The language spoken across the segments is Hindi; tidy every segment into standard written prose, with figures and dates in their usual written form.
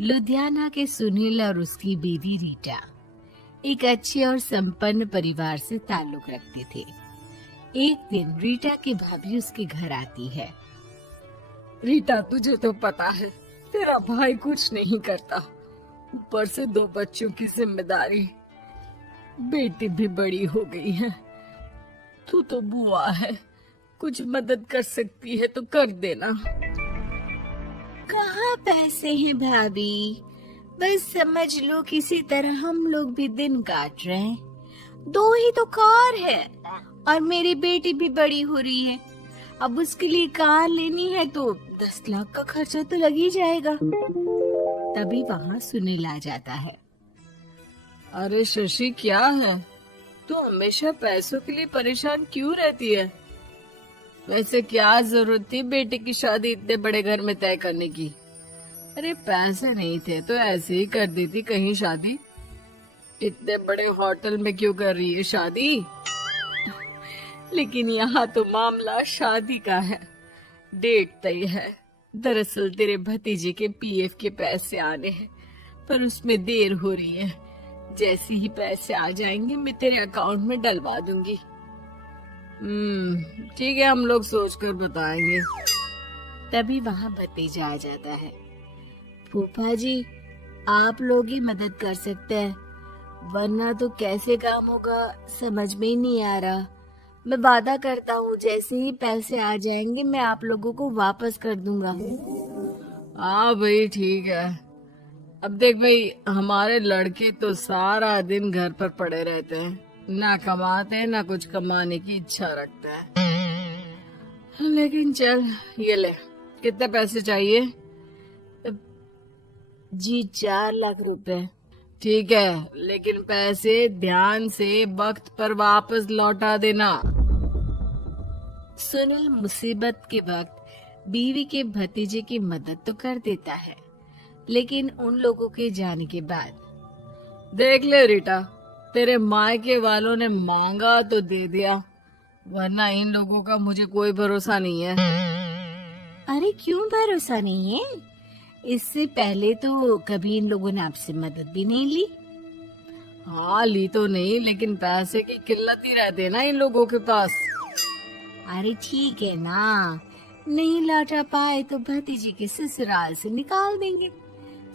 लुधियाना के सुनील और उसकी बीवी रीटा एक अच्छे और संपन्न परिवार से ताल्लुक रखते थे। एक दिन रीटा की भाभी उसके घर आती है। रीटा, तुझे तो पता है तेरा भाई कुछ नहीं करता, ऊपर से 2 बच्चों की जिम्मेदारी, बेटी भी बड़ी हो गई है। तू तो बुआ है, कुछ मदद कर सकती है तो कर देना। कहाँ पैसे हैं भाभी, बस समझ लो किसी तरह हम लोग भी दिन काट रहे हैं। 2 ही तो कार है और मेरी बेटी भी बड़ी हो रही है। अब उसके लिए कार लेनी है तो 10 लाख का खर्चा तो लग ही जाएगा। तभी वहाँ सुनील आ जाता है। अरे शशि, क्या है? तू हमेशा पैसों के लिए परेशान क्यों रहती है? वैसे क्या जरूरत थी बेटी की शादी इतने बड़े घर में तय करने की? अरे पैसे नहीं थे तो ऐसे ही कर देती कहीं शादी। इतने बड़े होटल में क्यों कर रही है शादी? लेकिन यहाँ तो मामला शादी का है, डेट तय है। दरअसल तेरे भतीजे के पीएफ के पैसे आने हैं, पर उसमें देर हो रही है। जैसे ही पैसे आ जाएंगे मैं तेरे अकाउंट में डलवा दूंगी। ठीक है, हम लोग सोचकर बताएंगे। तभी वहाँ भतीजा आ जाता है। फूफा जी, आप लोग ही मदद कर सकते हैं, वरना तो कैसे काम होगा समझ में ही नहीं आ रहा। मैं वादा करता हूँ जैसे ही पैसे आ जाएंगे मैं आप लोगों को वापस कर दूंगा। हाँ भाई, ठीक है। अब देख भाई, हमारे लड़के तो सारा दिन घर पर पड़े रहते हैं, ना कमाते हैं ना कुछ कमाने की इच्छा रखते हैं। लेकिन चल, ये ले, कितने पैसे चाहिए? जी 4 लाख रुपए। ठीक है, लेकिन पैसे ध्यान से वक्त पर वापस लौटा देना। सुनील मुसीबत के वक्त बीवी के भतीजे की मदद तो कर देता है, लेकिन उन लोगों के जाने के बाद देख ले रीटा, तेरे मायके वालों ने मांगा तो दे दिया, वरना इन लोगों का मुझे कोई भरोसा नहीं है। अरे क्यों भरोसा नहीं है? इससे पहले तो कभी इन लोगों ने आपसे मदद भी नहीं ली। हाँ, ली तो नहीं, लेकिन पैसे की किल्लत ही रहती है ना इन लोगों के पास। अरे ठीक है ना, नहीं लौटा पाए तो भतीजी के ससुराल से निकाल देंगे।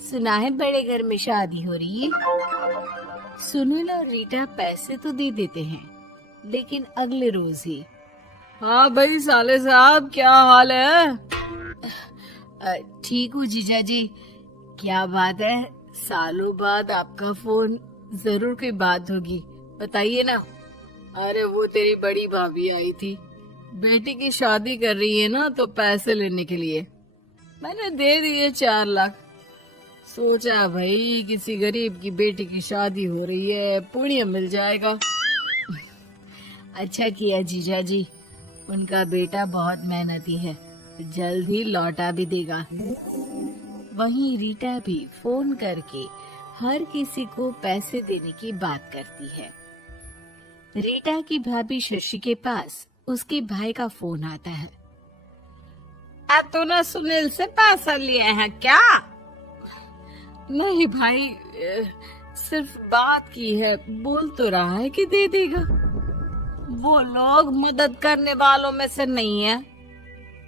सुना है बड़े घर में शादी हो रही है। सुनील और रीटा पैसे तो दे देते हैं, लेकिन अगले रोज ही। हाँ भाई साले साहब, क्या हाल है? ठीक हूँ जीजा जी। क्या बात है, सालों बाद आपका फोन, जरूर कोई बात होगी, बताइए ना। अरे वो तेरी बड़ी भाभी आई थी, बेटी की शादी कर रही है ना, तो पैसे लेने के लिए मैंने दे दिए 4 लाख। सोचा भाई किसी गरीब की बेटी की शादी हो रही है, पुण्य मिल जाएगा। अच्छा किया जीजा जी, उनका बेटा बहुत मेहनती है, जल्द ही लौटा भी देगा। वहीं रीटा भी फोन करके हर किसी को पैसे देने की बात करती है। रीटा की भाभी शशि के पास उसके भाई का फोन आता है। तूने सुनील से पैसा लिए हैं क्या? नहीं भाई, सिर्फ बात की है, बोल तो रहा है कि दे देगा। वो लोग मदद करने वालों में से नहीं है,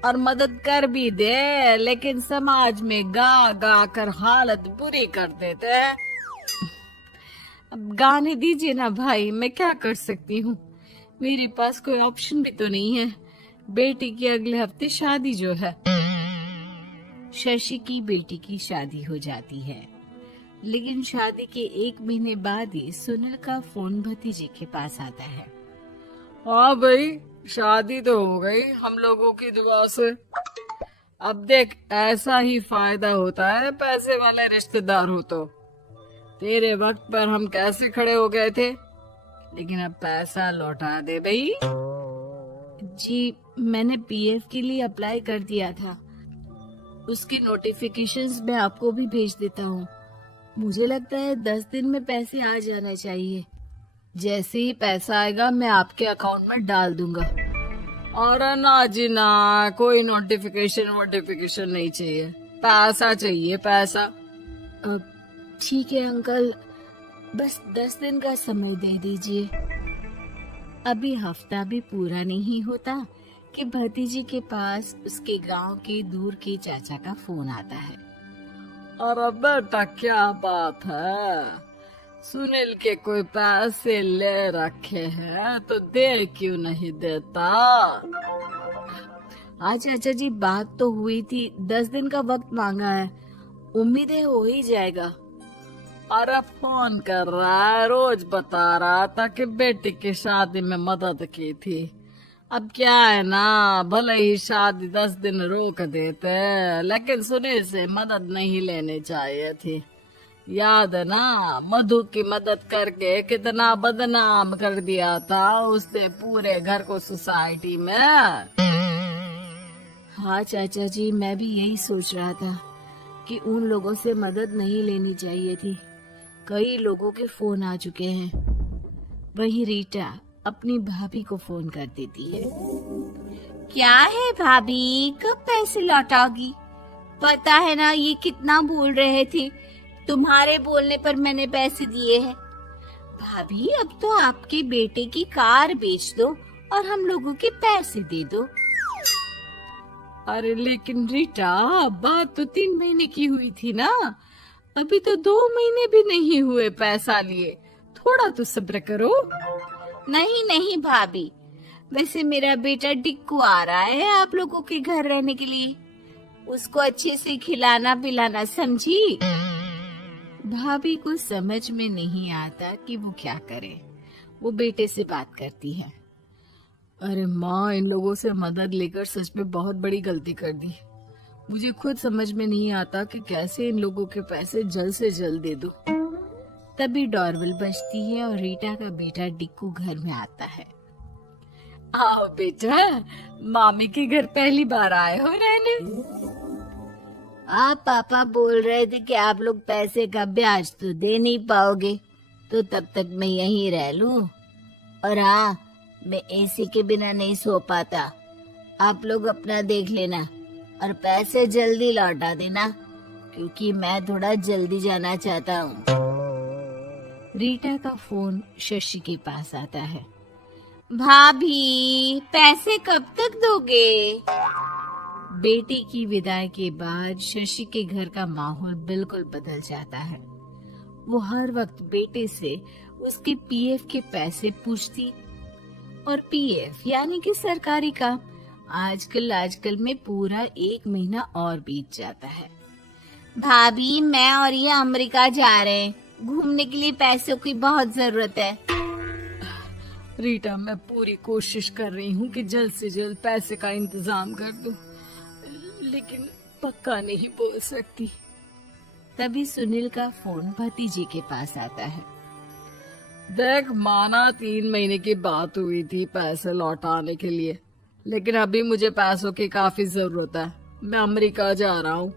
और मदद कर भी दे लेकिन समाज में गा गा कर हालत बुरी कर देते हैं। अब गाने दीजिए ना भाई, मैं क्या कर सकती हूँ, मेरे पास कोई ऑप्शन भी तो नहीं है। बेटी की अगले हफ्ते शादी जो है। शशि की बेटी की शादी हो जाती है, लेकिन शादी के 1 महीने बाद ही सुनील का फोन भतीजे के पास आता है। हाँ भाई, शादी तो हो गई हम लोगों की दुआ से। अब देख, ऐसा ही फायदा होता है पैसे वाले रिश्तेदार हो तो। तेरे वक्त पर हम कैसे खड़े हो गए थे, लेकिन अब पैसा लौटा दे भाई। जी, मैंने पीएफ के लिए अप्लाई कर दिया था, उसकी नोटिफिकेशंस मैं आपको भी भेज देता हूँ। मुझे लगता है 10 दिन में पैसे आ जाना चाहिए। जैसे ही पैसा आएगा मैं आपके अकाउंट में डाल दूंगा। और ना जी ना, कोई नोटिफिकेशन नहीं चाहिए, पैसा चाहिए, पैसा। अब ठीक है अंकल, बस 10 दिन का समय दे दीजिए। अभी हफ्ता भी पूरा नहीं होता कि भतीजी के पास उसके गांव के दूर के चाचा का फोन आता है। अरे बेटा क्या बात है, सुनील के कोई पैसे ले रखे हैं तो दे क्यों नहीं देता? हाँ चाचा जी, बात तो हुई थी, 10 दिन का वक्त मांगा है, उम्मीद है हो ही जाएगा। अरे फोन कर रहा है, रोज बता रहा था कि बेटी की शादी में मदद की थी। अब क्या है ना, भले ही शादी 10 दिन रोक देते लेकिन सुनील से मदद नहीं लेनी चाहिए थी। याद है ना, मधु की मदद करके कितना बदनाम कर दिया था उसने पूरे घर को सोसाइटी में। हाँ चाचा जी, मैं भी यही सोच रहा था कि उन लोगों से मदद नहीं लेनी चाहिए थी। कई लोगों के फोन आ चुके हैं। वही रीटा अपनी भाभी को फोन कर देती है। क्या है भाभी, कब पैसे लौटाओगी? पता है ना ये कितना बोल रहे थे, तुम्हारे बोलने पर मैंने पैसे दिए हैं। भाभी अब तो आपके बेटे की कार बेच दो और हम लोगों के पैसे दे दो। अरे लेकिन रीटा, बात तो 3 महीने की हुई थी ना, अभी तो 2 महीने भी नहीं हुए पैसा लिए, थोड़ा तो सब्र करो। नहीं नहीं भाभी, वैसे मेरा बेटा डिक्कू आ रहा है आप लोगों के घर रहने के लिए, उसको अच्छे से खिलाना पिलाना, समझी? भाभी को समझ में नहीं आता कि वो क्या करे। वो बेटे से बात करती है। अरे माँ, इन लोगों से मदद लेकर सच में बहुत बड़ी गलती कर दी। मुझे खुद समझ में नहीं आता कि कैसे इन लोगों के पैसे जल्द से जल्द दे दूं। तभी डोरबेल बजती है और रीटा का बेटा डिक्कू घर में आता है। आओ बेटा, मामी के घर पहली बार आए हो रहने? आप पापा बोल रहे थे कि आप लोग पैसे का ब्याज तो दे नहीं पाओगे, तो तब तक मैं यहीं रह लूं। और हाँ, मैं एसी के बिना नहीं सो पाता। आप लोग अपना देख लेना और पैसे जल्दी लौटा देना, क्योंकि मैं थोड़ा जल्दी जाना चाहता हूँ। रीटा का फोन शशि के पास आता है। भाभी, पैसे कब तक दोगे? बेटी की विदाई के बाद शशि के घर का माहौल बिल्कुल बदल जाता है। वो हर वक्त बेटे से उसके पीएफ के पैसे पूछती, और पीएफ यानी कि सरकारी काम आजकल में पूरा 1 महीना और बीत जाता है। भाभी, मैं और ये अमेरिका जा रहे हैं, घूमने के लिए पैसों की बहुत जरूरत है। रीटा, मैं पूरी कोशिश कर रही हूँ कि जल्द से जल्द पैसे का इंतजाम कर दूं, लेकिन पक्का नहीं बोल सकती। तभी सुनील का फोन भतीजे के पास आता है। देख माना 3 महीने की बात हुई थी पैसे लौटाने के लिए, लेकिन अभी मुझे पैसों की काफी जरूरत है। मैं अमेरिका जा रहा हूँ,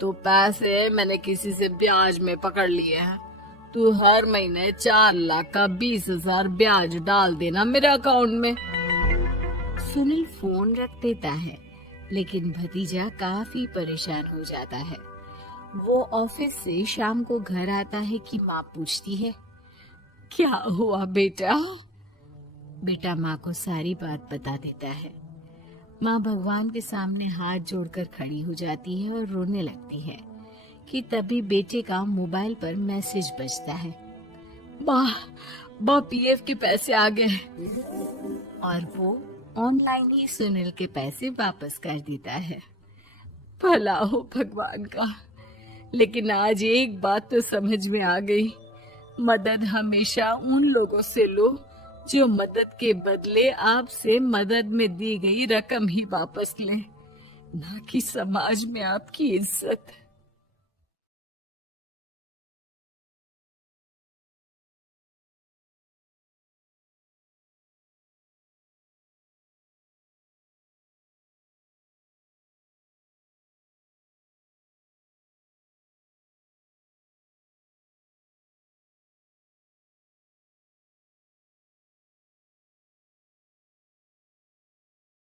तो पैसे मैंने किसी से ब्याज में पकड़ लिए हैं। तू हर महीने 4 लाख का 20,000 ब्याज डाल देना मेरे अकाउंट में। सुनील फोन रख देता है, लेकिन भतीजा काफी परेशान हो जाता है। वो ऑफिस से शाम को घर आता है कि माँ पूछती है, क्या हुआ बेटा? बेटा माँ को सारी बात बता देता है। माँ भगवान के सामने हाथ जोड़कर खड़ी हो जाती है और रोने लगती है कि तभी बेटे का मोबाइल पर मैसेज बजता है। माँ पीएफ के पैसे आ गए। और वो ऑनलाइन ही सुनील के पैसे वापस कर देता है। भला हो भगवान का। लेकिन आज एक बात तो समझ में आ गई, मदद हमेशा उन लोगों से लो जो मदद के बदले आपसे मदद में दी गई रकम ही वापस ले, ना कि समाज में आपकी इज्जत।